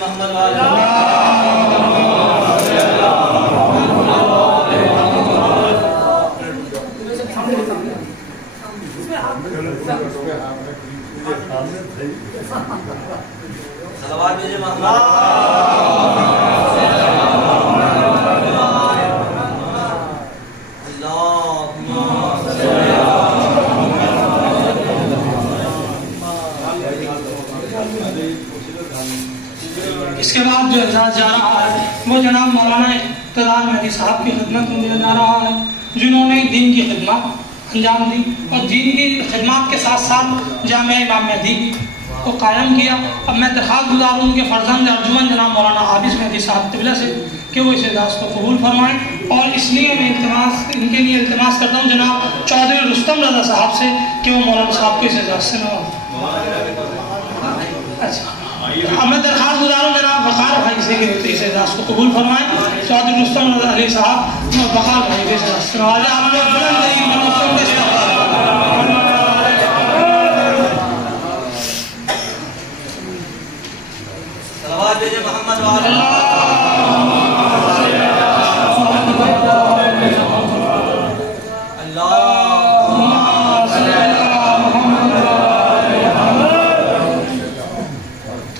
मोहम्मद वाले सलवात भेजे इसके बाद जो एजाज जा रहा है वो जनाब मौलाना इक़्तिदार मेहदी साहब की खिदमत में दिया जा रहा है, जिन्होंने दीन की खिदमत अंजाम दी और दीन की खिदमत के साथ साथ जामिया इमाम मेहदी को कायम किया। अब मैं दरख्वास्त गुजार हूँ उनके फर्जंद अर्जुमन जनाब मौलाना आबिस मेहदी साहब तिबला से कि वो इस एजाज़ को कबूल फरमाएँ, और इसलिए मैं इनके लिए इल्तिमास करता हूँ जनाब चौधरी रुस्तम रज़ा साहब से कि वो मौलाना साहब को इस एजाज़ से नवाज़ें। अच्छा, अब मैं दरख्वास्त गुजारूँ जनाब वक़ार भाई से कि इस एजाज़ को कबूल फरमाएँ। चौधरी रुस्तम रज़ा अली साहब वक़ार भाई से एजाज़ से नवाज़ें। आप लोग बुलंद तरीन रुस्तम के सलवात भेजे मोहम्मद वाले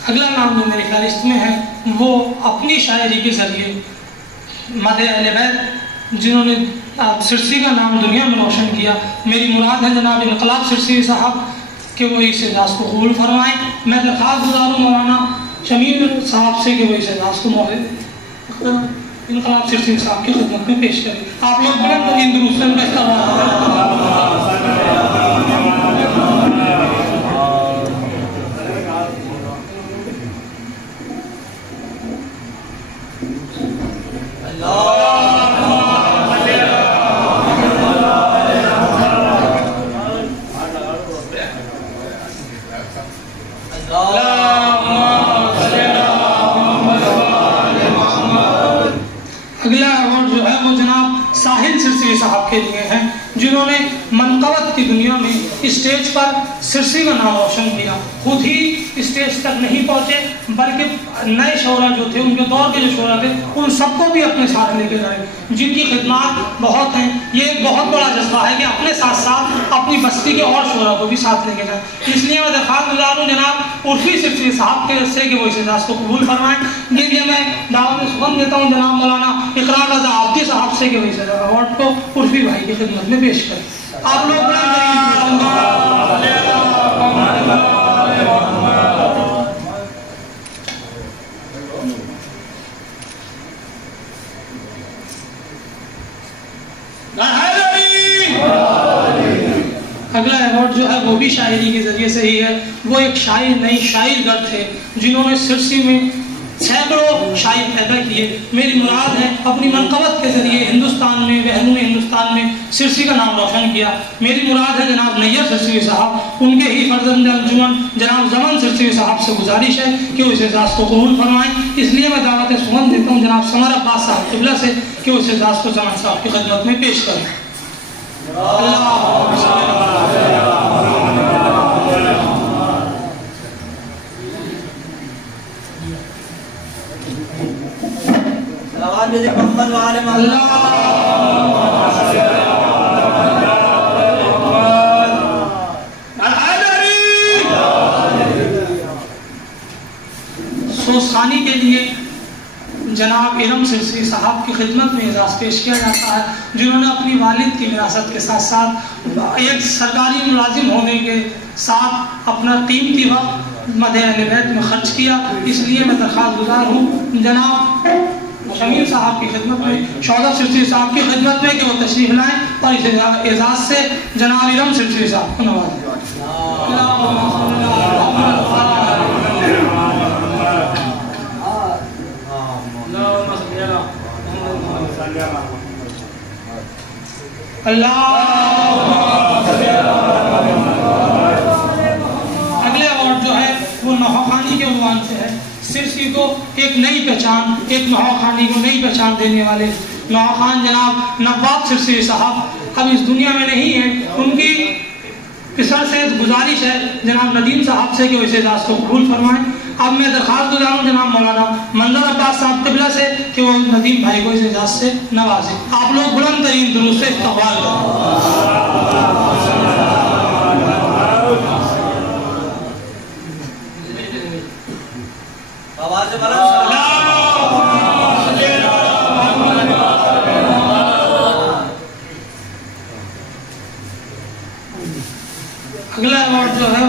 अगला नाम जो मेरे ख्यालिस्त में है वो अपनी शायरी के जरिए मदह अहले बैत जिन्होंने सिरसी का नाम दुनिया में रोशन किया, मेरी मुराद है जनाब इनकलाब सिरसी साहब कि वो इस एजाज़ को कबूल फरमाएँ। मैं दरख्वास्त गुजारूँ मौलाना शमीर साहब से कि वो इस एजाज़ को इनकलाब सिरसी साहब की खिदमत में पेश करें। आप लोग बुलंद तरीन दुरूद से अगला अवार्ड जो है वो जनाब साहिल सिरसी साहब के लिए हैं, जिन्होंने मनकबत की दुनिया में स्टेज पर सिरसी का नाम रोशन किया। खुद ही स्टेज तक नहीं पहुंचे बल्कि नए शोरा जो थे, उनके दौर के जो शोरा थे, उन सबको भी अपने साथ लेके जाए, जिनकी खिदमत बहुत हैं। ये एक बहुत बड़ा जज्बा है कि अपने साथ साथ अपनी बस्ती के और शोरा को भी साथ लेके जाए। इसलिए मैं दरख्वास्त गुजार हूँ जनाब उर्फी सिरसी साहब के से कि वो इस एजाज़ को कबूल फरमाएँ। ये लिए मैं दावत सुबह देता हूँ जनाब मौलाना इकरार रज़ा आब्दी साहब से कि वो इस अवार्ड को उर्फी भाई की खिदमत में पेश करें। आप लोग अगला अवार्ड जो है वो भी शायरी के जरिए से ही है। वो एक शायर नई शायरगर थे जिन्होंने सिरसी में सैकड़ों शायर पैदा किए। मेरी मुराद है अपनी मनकबत के जरिए हिंदुस्तान में बहनून हिंदुस्तान में सिरसी का नाम रोशन किया। मेरी मुराद है जनाब नैयर सिरसी साहब, उनके ही फर्जंद अंजुमन जनाब जमन सिरसी साहब से गुजारिश है कि वो इस एजाज़ को कबूल फरमाएँ। इसलिए मैं दावत सुमन देता हूँ जनाब समर अब्बास साहब क़िबला से कि उस एजाज़ को जमन साहब की खिदमत में पेश करें। मोहम्मद वाले सोसानी के लिए जनाब इरम सिरसी साहब की खिदमत में एजाज़ पेश किया जाता है, जिन्होंने अपनी वालिद की विरासत के साथ साथ एक सरकारी मुलाजिम होने के साथ अपना कीमती वक्त मदह अहले बैत में खर्च किया। इसलिए मैं दरख्वास्त गुजार हूँ जनाब शमीर साहब की खिदमत में, शौदा सिरसी साहब की खिदमत में कि वो तशरीफ लाएँ और इस एजाज़ से जनाब इरम सिरसी साहब को नवाजें। अगले अवार्ड जो है वो नौखानी के उन्वान से है। सिरसी को एक नई पहचान, एक नौखानी को नई पहचान देने वाले नवा खान जनाब नवाब सिरसी साहब अब इस दुनिया में नहीं है, उनकी पिसर से गुजारिश है जनाब नदीम साहब से कि वो इस एजाज़ को कबूल फरमाएं। अब मैं दरख्वास्त गुजारूँ जनाब मौलाना मंजर अब्बास साहब क़िबला से कि वो नदीम भाई को इस एजाज़ से नवाजें। आप लोग बुलंद तरीन दुरूद से इस्तक़बाल करें। आवाज़ बुलंद अगला अवार्ड जो है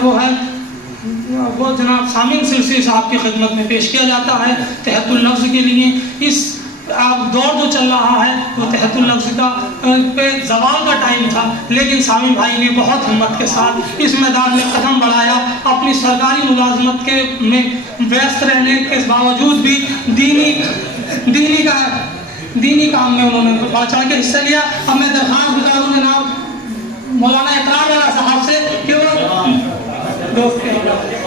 वो जनाब सामिन सिरसी साहब की खिदमत में पेश किया जाता है तहतुल लफ्ज़ के लिए। इस दौर जो चल रहा है वो तहतुल लफ्ज़ का पे ज़वाल का टाइम था, लेकिन सामिन भाई ने बहुत हिम्मत के साथ इस मैदान में कदम बढ़ाया। अपनी सरकारी मुलाजमत के में व्यस्त रहने के बावजूद भी दीनी काम में उन्होंने बढ़ चढ़ के हिस्सा लिया। अब मैं दरख्वास्त गुजारूँ जनाब मौलाना इकरार वाला साहब से कि वो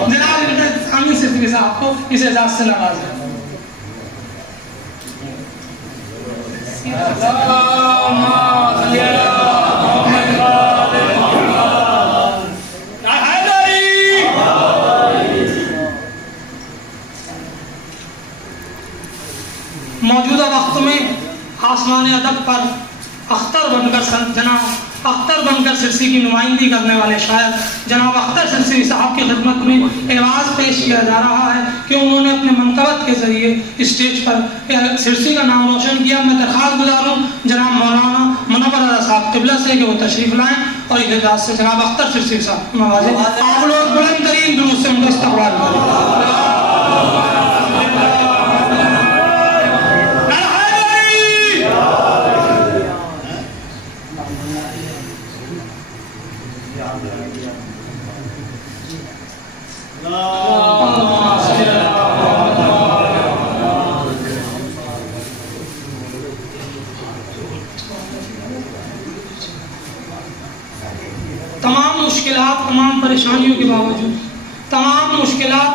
जनाब सामिन सिरसी साहब को इस एजाज़ से नवाजें। मौजूदा वक्त में आसमान अदब पर अख्तर बनकर सिरसी की नुमाइंदगी करने वाले शायर जनाब अख्तर सिरसी साहब की खिदमत में एवाज़ पेश किया जा रहा है कि उन्होंने अपने मनकबत के ज़रिए स्टेज पर सिरसी का नाम रोशन किया। मैं दरख्वास्त गुजारूँ जनाब मौलाना मुनव्वर साहब क़िबला से कि वो तशरीफ़ लाएँ और इस एजाज़ से जनाब अख्तर सिरसी साहब नवाजें। आप लोग बुलंद तरीन दुरूद से उनको इस्तक़बाल करें।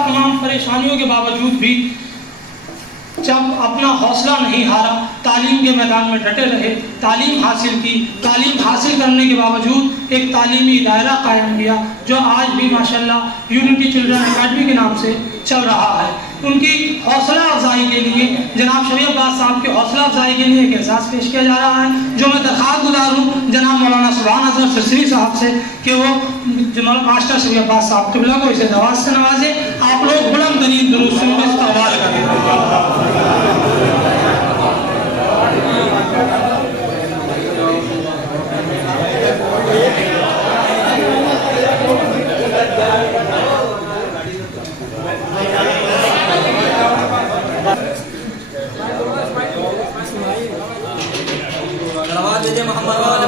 तमाम परेशानियों के बावजूद भी जब अपना हौसला नहीं हारा, तालीम के मैदान में डटे रहे, तालीम हासिल की, तालीम हासिल करने के बावजूद एक तालीमी दायरा कायम किया जो आज भी माशाल्लाह यूनिटी चिल्ड्रन अकेडमी के नाम से चल रहा है। उनकी हौसला अफजाई के लिए जनाब शरीफ अब्बास साहब की हौसला अफजाई के लिए एक एहसास पेश किया जा रहा है जो मैं दरख्वास्त गुजार हूँ जनाब मौलाना सुभान अजहर सिरसी साहब से कि वो मास्टर शरीफ अब्बास साहब क़िबला को इसे नवाज से नवाजे। आप लोग बुलंद तरीन दुरूद से उनको इस्तक़बाल करें। मोहम्मद वाले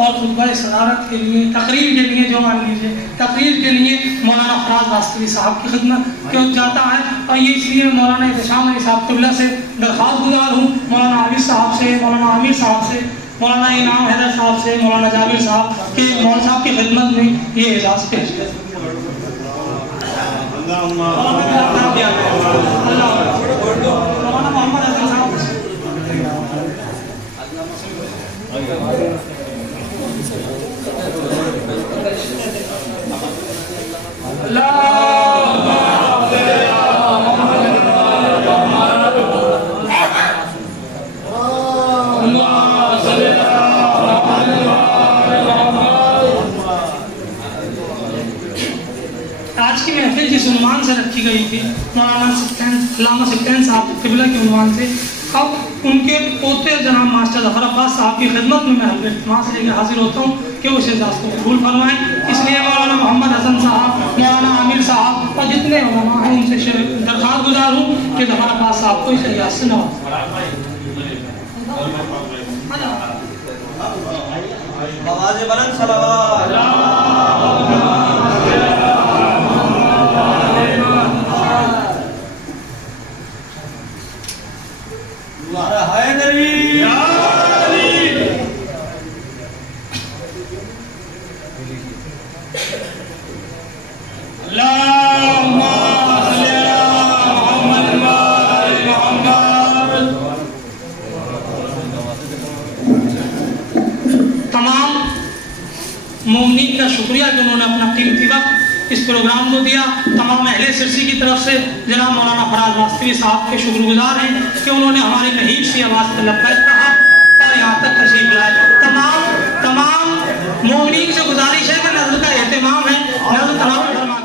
और खुतबा सदारत के लिए तकरीर के लिए जो मान लीजिए तकरीर के लिए मौलाना फराज वास्तवी साहब की खिदमत क्यों जाता है। और ये इसलिए मौलाना एहतशाम अली साहब क़िबला से दरख्वास्त गुजार हूँ, मौलाना आबिद साहब से, मौलाना आमिर साहब से, मौलाना इनाम हैदर साहब से, मौलाना जाबिर साहब के मौलाना साहब की खिदमत में ये एजाज़ पेश है। मौलाना मोहम्मद हसन साहब आज की महफिल जिस उन्वान से रखी गई थी मौलाना सिफ्तैन साहब क़िबला के उन्वान से, अब उनके पोते जनाब मास्टर ज़फ़र अब्बास साहब की खिदमत में मैं इल्तिमास से लेकर हाजिर होता हूँ कि उस एजाज़ को कबूल फरमाएँ। इसलिए मौलाना मोहम्मद हसन साहब, मौलाना आमिर साहब और जितने उलमा हैं उनसे दरख्वास्त गुजार हूँ कि ज़फ़र अब्बास साहब को इस एजाज़ से आवाज़ बुलंद सलावत मोमिनीन का शुक्रिया कि उन्होंने अपना कीमती वक्त इस प्रोग्राम को दिया। तमाम अहले सिरसी की तरफ से जनाब मौलाना फराज वास्तवी साहब के शुक्रगुजार हैं कि उन्होंने हमारी कहीब सी आवाज़ पर लब्बैक कहा और यहाँ तक तशरीफ लाए। तमाम मोमिनीन से गुजारिश है कि नज़र का एहतमाम है, नज़र तलावत फरमाना।